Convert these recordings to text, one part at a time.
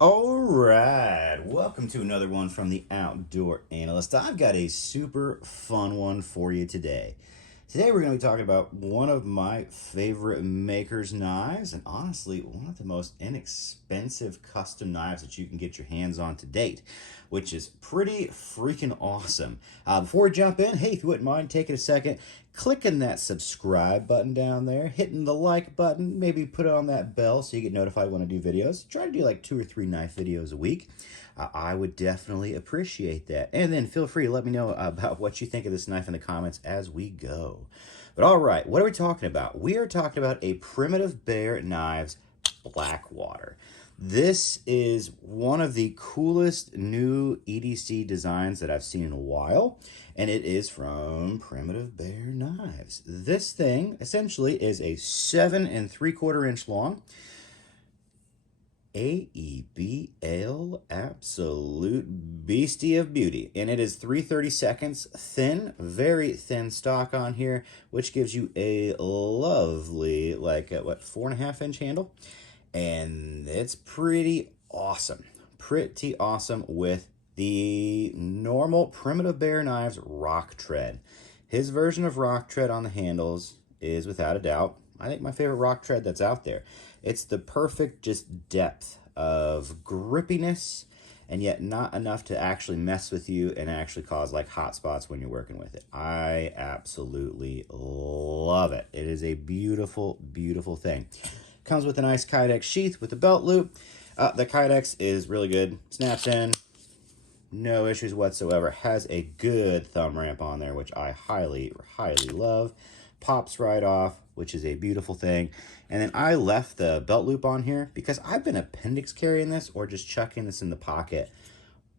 All right, welcome to another one from the Outdoor Analyst. I've got a super fun one for you today. Today we're going to be talking about one of my favorite maker's knives, and honestly, one of the most inexpensive custom knives that you can get your hands on to date, which is pretty freaking awesome. Before we jump in, hey, if you wouldn't mind taking a second, clicking that subscribe button down there, hitting the like button, maybe put it on that bell so you get notified when I do videos. Try to do like 2 or 3 knife videos a week. I would definitely appreciate that. And then feel free to let me know about what you think of this knife in the comments as we go. But all right, what are we talking about? We are talking about a Primitive Bear Knives Blackwater. This is one of the coolest new EDC designs that I've seen in a while, and it is from Primitive Bear Knives. This thing essentially is a 7 3/4 inch long AEBL absolute beastie of beauty, and it is 3/32 thin, very thin stock on here, which gives you a lovely like what 4.5 inch handle, and it's pretty awesome with the normal Primitive Bear Knives rock tread. His version of rock tread on the handles is without a doubt, I think, my favorite rock tread that's out there. It's the perfect just depth of grippiness, and yet not enough to actually mess with you and actually cause like hot spots when you're working with it. I absolutely love it. It is a beautiful, beautiful thing. Comes with a nice Kydex sheath with a belt loop. The Kydex is really good. Snaps in, no issues whatsoever. Has a good thumb ramp on there, which I highly, highly love. Pops right off, which is a beautiful thing. And then I left the belt loop on here because I've been appendix carrying this or just chucking this in the pocket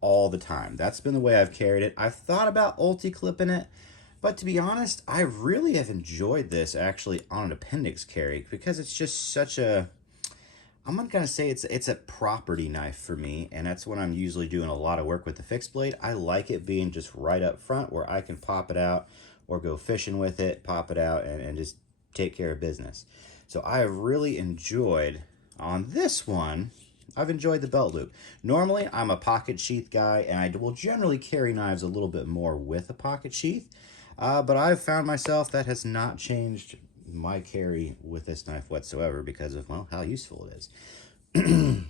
all the time. That's been the way I've carried it. I've thought about ulti-clipping it, but to be honest, I really have enjoyed this actually on an appendix carry because it's just such a, I'm not gonna say it's a property knife for me, and that's when I'm usually doing a lot of work with the fixed blade. I like it being just right up front where I can pop it out or go fishing with it, pop it out, and just take care of business. So I have really enjoyed, on this one, I've enjoyed the belt loop. Normally, I'm a pocket sheath guy, and I will generally carry knives a little bit more with a pocket sheath, but I've found myself that has not changed my carry with this knife whatsoever because of, well, how useful it is.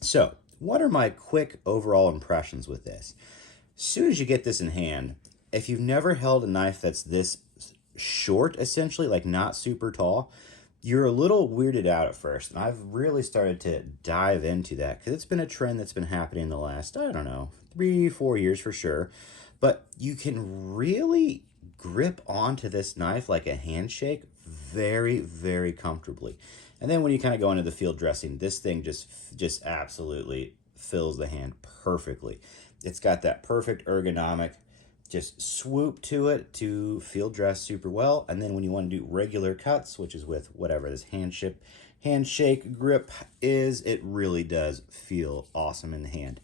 So, what are my quick overall impressions with this? As soon as you get this in hand, if you've never held a knife that's this short, essentially, like not super tall, you're a little weirded out at first. And I've really started to dive into that because it's been a trend that's been happening in the last, I don't know, 3-4 years for sure. But you can really grip onto this knife like a handshake very, very comfortably. And then when you kind of go into the field dressing, this thing just absolutely fills the hand perfectly. It's got that perfect ergonomic just swoop to it to field dress super well. And then when you want to do regular cuts, which is with whatever this handshake grip is, it really does feel awesome in the hand.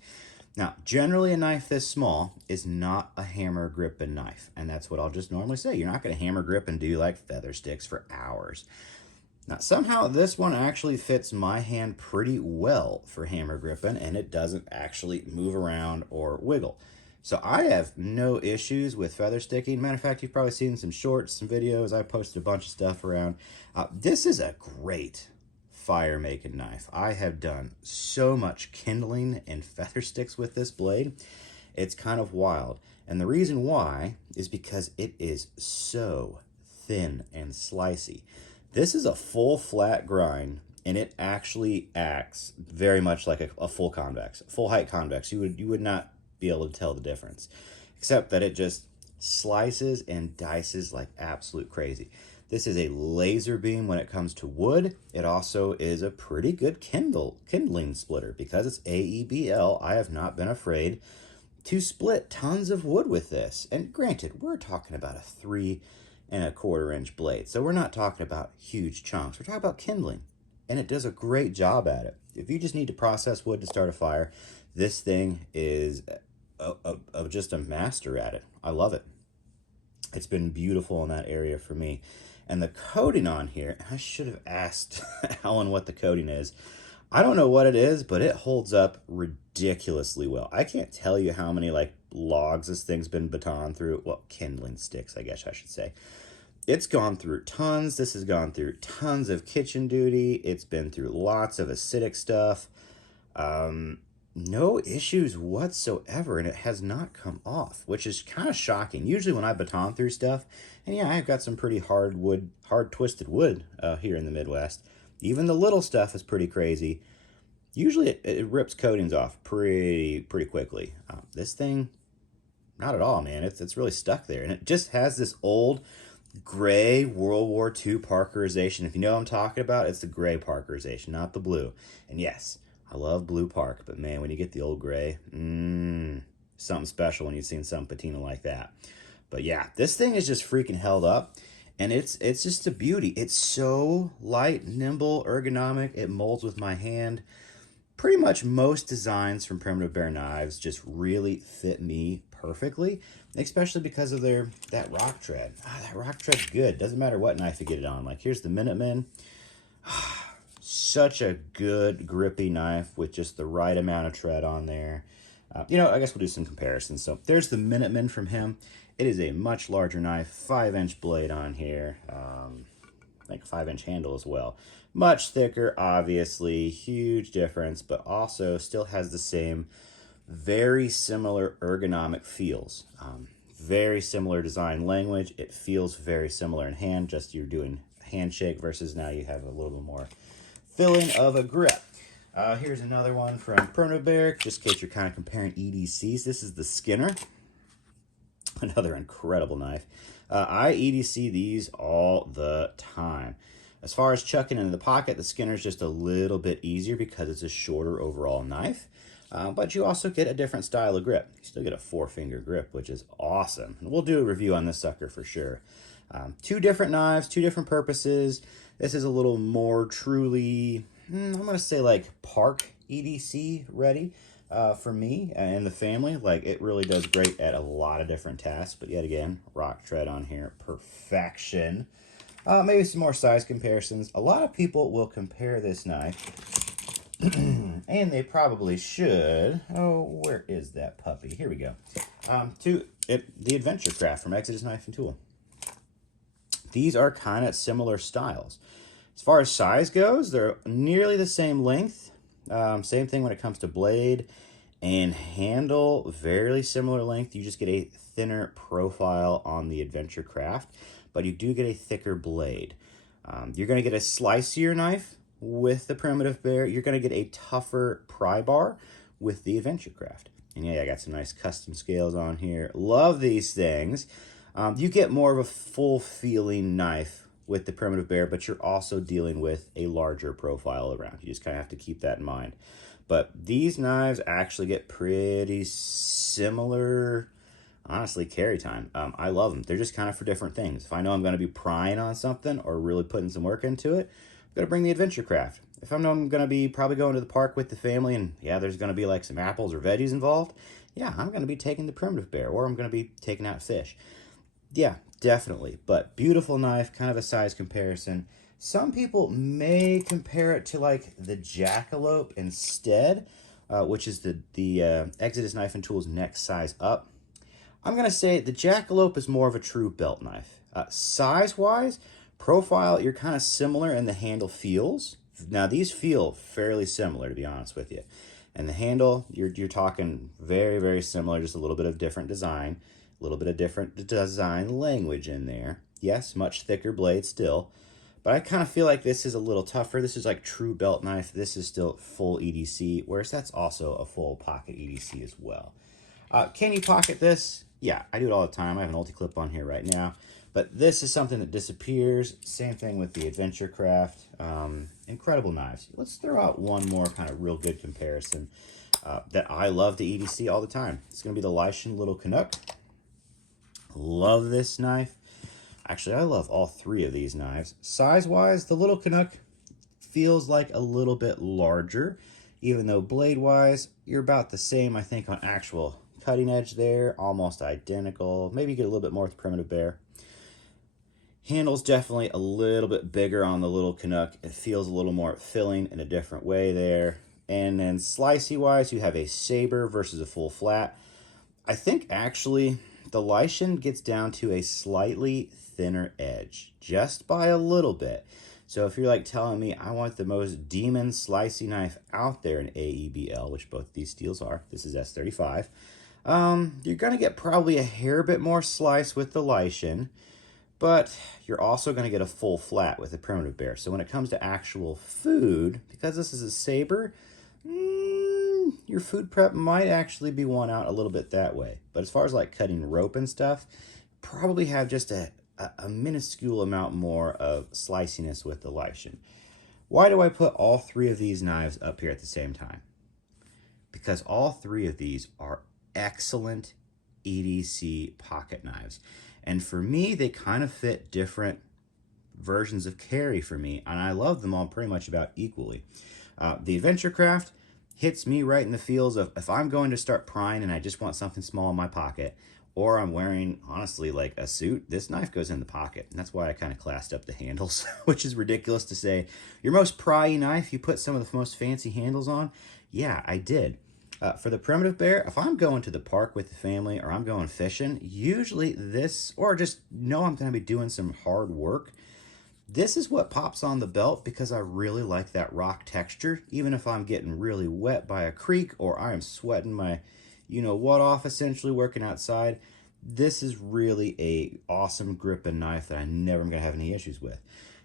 Now, generally a knife this small is not a hammer gripping knife, and that's what I'll just normally say. You're not going to hammer grip and do like feather sticks for hours. Now, somehow this one actually fits my hand pretty well for hammer gripping, and it doesn't actually move around or wiggle. So I have no issues with feather sticking. Matter of fact, you've probably seen some shorts, some videos. I posted a bunch of stuff around. This is a great fire making knife. I have done so much kindling and feather sticks with this blade. It's kind of wild. And the reason why is because it is so thin and slicey. This is a full flat grind, and it actually acts very much like a full height convex. You would not be able to tell the difference, except that it just slices and dices like absolute crazy. This is a laser beam when it comes to wood. It also is a pretty good kindling splitter. Because it's AEBL, I have not been afraid to split tons of wood with this. And granted, we're talking about a 3 1/4 inch blade, so we're not talking about huge chunks. We're talking about kindling, and it does a great job at it. If you just need to process wood to start a fire, this thing is just a master at it. I love it. It's been beautiful in that area for me. And the coating on here, I should have asked Alan what the coating is. I don't know what it is, but it holds up ridiculously well. I can't tell you how many like logs this thing's been baton through. Well, kindling sticks, I guess I should say. It's gone through tons. This has gone through tons of kitchen duty. It's been through lots of acidic stuff. No issues whatsoever, and it has not come off, which is kind of shocking. Usually when I baton through stuff, and yeah, I've got some pretty hard wood, hard twisted wood here in the Midwest. Even the little stuff is pretty crazy. Usually it rips coatings off pretty quickly. This thing, not at all, man. It's really stuck there, and it just has this old gray World War II Parkerization. If you know what I'm talking about, it's the gray Parkerization, not the blue. And yes, I love blue Park, but man, when you get the old gray, something special when you've seen some patina like that. But yeah, this thing is just freaking held up, and it's just a beauty. It's so light, nimble, ergonomic. It molds with my hand. Pretty much most designs from Primitive Bear knives just really fit me perfectly, especially because of that rock tread. That rock tread's good. Doesn't matter what knife you get it on. Like here's the Minuteman. Such a good grippy knife with just the right amount of tread on there. I guess we'll do some comparisons. So there's the Minuteman from him. It is a much larger knife, 5-inch blade on here. I think 5-inch handle as well. Much thicker, obviously, huge difference, but also still has the same very similar ergonomic feels. Very similar design language. It feels very similar in hand, just you're doing handshake versus now you have a little bit more filling of a grip. Here's another one from Primitive Bear, just in case you're kind of comparing EDCs. This is the Skinner. Another incredible knife. I EDC these all the time. As far as chucking into the pocket, the Skinner is just a little bit easier because it's a shorter overall knife. But you also get a different style of grip. You still get a 4-finger grip, which is awesome. And we'll do a review on this sucker for sure. Two different knives, two different purposes. This is a little more truly, I'm going to say like park EDC ready for me and the family. Like it really does great at a lot of different tasks. But yet again, rock tread on here, perfection. Maybe some more size comparisons. A lot of people will compare this knife, and they probably should. Oh, where is that puppy? Here we go. To the Adventure Craft from Exodus Knife and Tool. These are kind of similar styles. As far as size goes, they're nearly the same length. Same thing when it comes to blade and handle. Very similar length. You just get a thinner profile on the Adventure Craft, but you do get a thicker blade. You're going to get a slicier knife with the Primitive Bear. You're going to get a tougher pry bar with the Adventure Craft. And yeah, I got some nice custom scales on here. Love these things. You get more of a full feeling knife with the Primitive Bear, but you're also dealing with a larger profile around. You just kind of have to keep that in mind. But these knives actually get pretty similar, honestly, carry time. I love them. They're just kind of for different things. If I know I'm going to be prying on something or really putting some work into it, I'm going to bring the Adventure Craft. If I know I'm going to be probably going to the park with the family and yeah, there's going to be like some apples or veggies involved, yeah, I'm going to be taking the Primitive Bear, or I'm going to be taking out fish. Yeah, definitely. But beautiful knife, kind of a size comparison. Some people may compare it to like the Jackalope instead, which is the Exodus Knife and Tools next size up. I'm going to say the Jackalope is more of a true belt knife. Size-wise, profile, you're kind of similar in the handle feels. Now, these feel fairly similar, to be honest with you. And the handle, you're talking very, very similar, just a little bit of different design, a little bit of different design language in there. Yes, much thicker blade still. But I kind of feel like this is a little tougher. This is like true belt knife. This is still full EDC, whereas that's also a full pocket EDC as well. Can you pocket this? Yeah, I do it all the time. I have an ulti-clip on here right now. But this is something that disappears. Same thing with the Adventure Craft. Incredible knives. Let's throw out one more kind of real good comparison that I love the EDC all the time. It's going to be the Lycian Little Canuck. Love this knife. Actually, I love all three of these knives. Size-wise, the Little Canuck feels like a little bit larger, even though blade-wise, you're about the same, I think, on actual cutting edge there. Almost identical. Maybe you get a little bit more with the Primitive Bear. Handle's definitely a little bit bigger on the little Canuck. It feels a little more filling in a different way there. And then slicey wise, you have a saber versus a full flat. I think actually the Lycian gets down to a slightly thinner edge, just by a little bit. So if you're like telling me I want the most demon slicey knife out there in AEBL, which both these steels are, this is S35, you're going to get probably a hair bit more slice with the Lycian, but you're also going to get a full flat with the Primitive Bear. So when it comes to actual food, because this is a saber, your food prep might actually be won out a little bit that way. But as far as like cutting rope and stuff, probably have just a minuscule amount more of sliciness with the Lycian. Why do I put all three of these knives up here at the same time? Because all three of these are excellent EDC pocket knives. And for me, they kind of fit different versions of carry for me, and I love them all pretty much about equally. The Adventure Craft hits me right in the feels of if I'm going to start prying and I just want something small in my pocket, or I'm wearing, honestly, like a suit, this knife goes in the pocket. And that's why I kind of classed up the handles, which is ridiculous to say. Your most pry knife, you put some of the most fancy handles on? Yeah, I did. For the Primitive Bear, if I'm going to the park with the family or I'm going fishing, usually this, or just know I'm going to be doing some hard work, this is what pops on the belt because I really like that rock texture. Even if I'm getting really wet by a creek or I am sweating my you-know-what off essentially working outside, this is really a awesome grip and knife that I never am going to have any issues with.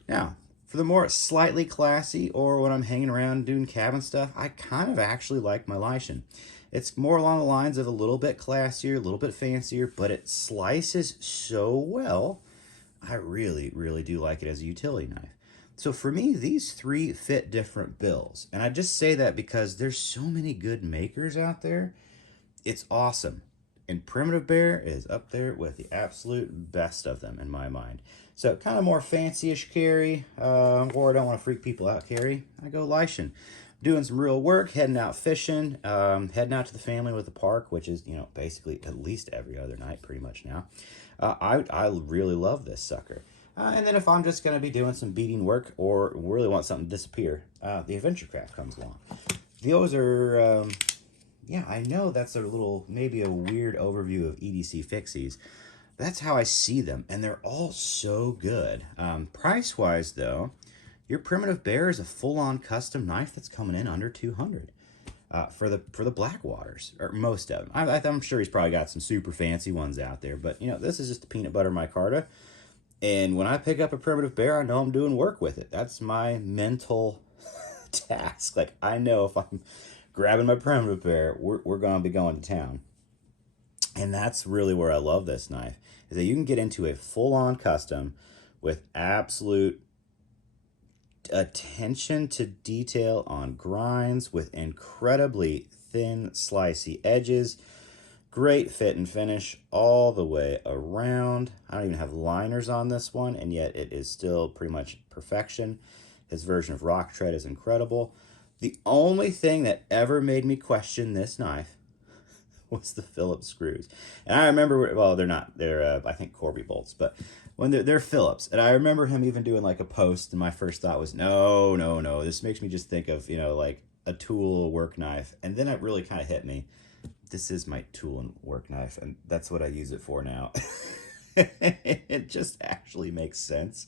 Now, for the more slightly classy or when I'm hanging around doing cabin stuff, I kind of actually like my Lycian. It's more along the lines of a little bit classier, a little bit fancier, but it slices so well. I really, really do like it as a utility knife. So for me, these three fit different bills. And I just say that because there's so many good makers out there. It's awesome. And Primitive Bear is up there with the absolute best of them in my mind. So kind of more fancy-ish carry, or I don't want to freak people out carry, I go Lycian. Doing some real work, heading out fishing, heading out to the family with the park, which is, basically at least every other night pretty much now. I really love this sucker. And then if I'm just going to be doing some beading work or really want something to disappear, the Adventure Craft comes along. Those are, yeah, I know that's a little, maybe a weird overview of EDC fixies. That's how I see them, and they're all so good. Price-wise, though, your Primitive Bear is a full-on custom knife that's coming in under $200 for the Blackwaters, or most of them. I'm sure he's probably got some super fancy ones out there, but this is just a peanut butter micarta. And when I pick up a Primitive Bear, I know I'm doing work with it. That's my mental task. Like, I know if I'm grabbing my Primitive Bear, we're going to be going to town. And that's really where I love this knife, is that you can get into a full-on custom with absolute attention to detail on grinds, with incredibly thin, slicey edges, great fit and finish all the way around. I don't even have liners on this one, and yet it is still pretty much perfection. His version of Rock Tread is incredible. The only thing that ever made me question this knife was the Phillips screws. And I remember, well, they're I think Corby bolts, but when they're Phillips. And I remember him even doing like a post, and my first thought was, no, this makes me just think of, like a tool work knife. And then it really kind of hit me. This is my tool and work knife, and that's what I use it for now. It just actually makes sense.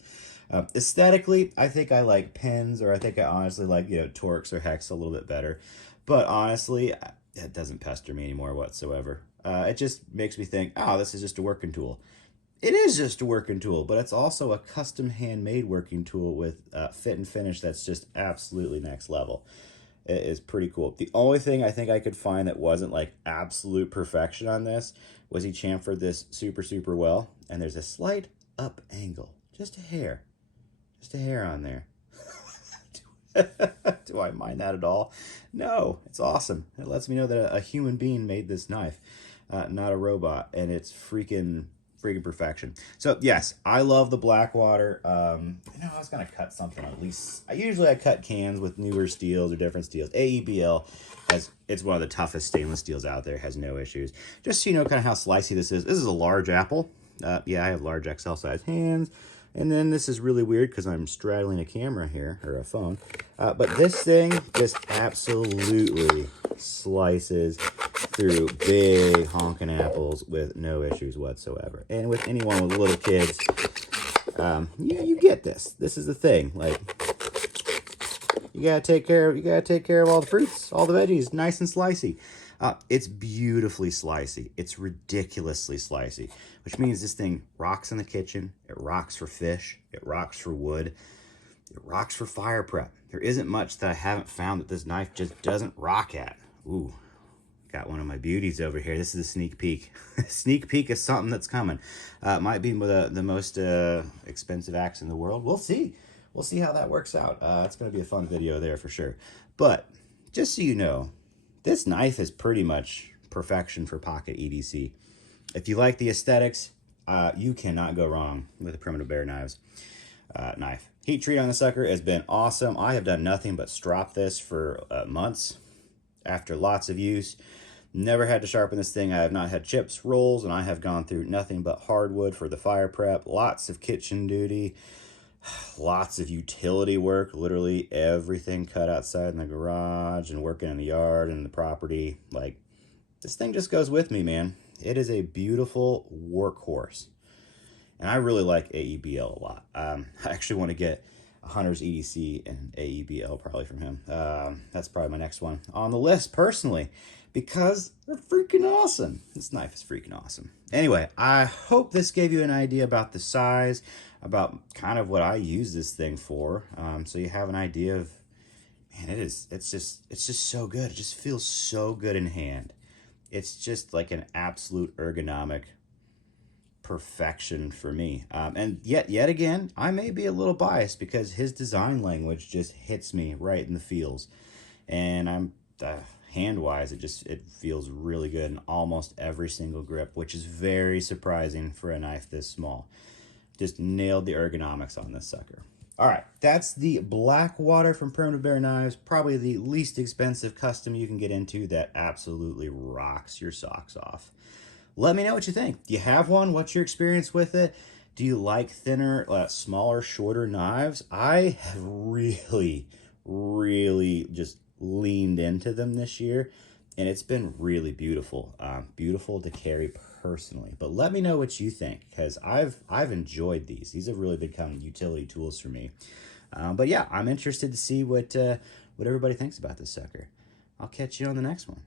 Aesthetically, I think I like pens, or I think I honestly like, Torx or Hex a little bit better. But honestly, it doesn't pester me anymore whatsoever. It just makes me think, this is just a working tool. It is just a working tool, but it's also a custom handmade working tool with fit and finish that's just absolutely next level. It is pretty cool. The only thing I think I could find that wasn't like absolute perfection on this was he chamfered this super, super well. And there's a slight up angle, just a hair on there. Do I mind that at all? No, it's awesome. It lets me know that a human being made this knife, not a robot, and it's freaking perfection. So yes, I love the Blackwater. I was gonna cut something at least. I cut cans with newer steels or different steels. AEBL it's one of the toughest stainless steels out there. Has no issues. Just so you know kind of how slicey this is. This is a large apple. Yeah, I have large XL size hands. And then this is really weird because I'm straddling a camera here, or a phone. But this thing just absolutely slices through big honking apples with no issues whatsoever. And with anyone with little kids, you get this. This is the thing. Like, you gotta take care of all the fruits, all the veggies, nice and slicey. It's beautifully slicey. It's ridiculously slicey, which means this thing rocks in the kitchen. It rocks for fish. It rocks for wood. It rocks for fire prep. There isn't much that I haven't found that this knife just doesn't rock at. Ooh, got one of my beauties over here. This is a sneak peek. Sneak peek of something that's coming. It might be the most expensive axe in the world. We'll see. We'll see how that works out. It's going to be a fun video there for sure. But just so you know, this knife is pretty much perfection for pocket EDC. If you like the aesthetics, you cannot go wrong with a Primitive Bear Knives knife. Heat treat on the sucker has been awesome. I have done nothing but strop this for months after lots of use. Never had to sharpen this thing. I have not had chips, rolls, and I have gone through nothing but hardwood for the fire prep. Lots of kitchen duty. Lots of utility work, literally everything cut outside in the garage and working in the yard and the property. Like, this thing just goes with me, man. It is a beautiful workhorse. And I really like AEBL a lot. I actually want to get a Hunter's EDC and AEBL probably from him. That's probably my next one on the list personally, because they're freaking awesome. This knife is freaking awesome. Anyway, I hope this gave you an idea about the size, about kind of what I use this thing for. So you have an idea of, man, it's just so good. It just feels so good in hand. It's just like an absolute ergonomic perfection for me. And yet again, I may be a little biased because his design language just hits me right in the feels. And I'm hand-wise, it feels really good in almost every single grip, which is very surprising for a knife this small. Just nailed the ergonomics on this sucker. All right, that's the Blackwater from Primitive Bear Knives, probably the least expensive custom you can get into that absolutely rocks your socks off. Let me know what you think. Do you have one? What's your experience with it? Do you like thinner, smaller, shorter knives? I have really just leaned into them this year, and it's been really beautiful. Beautiful to carry personally. But let me know what you think, because I've enjoyed these. These have really become utility tools for me. But yeah, I'm interested to see what everybody thinks about this sucker. I'll catch you on the next one.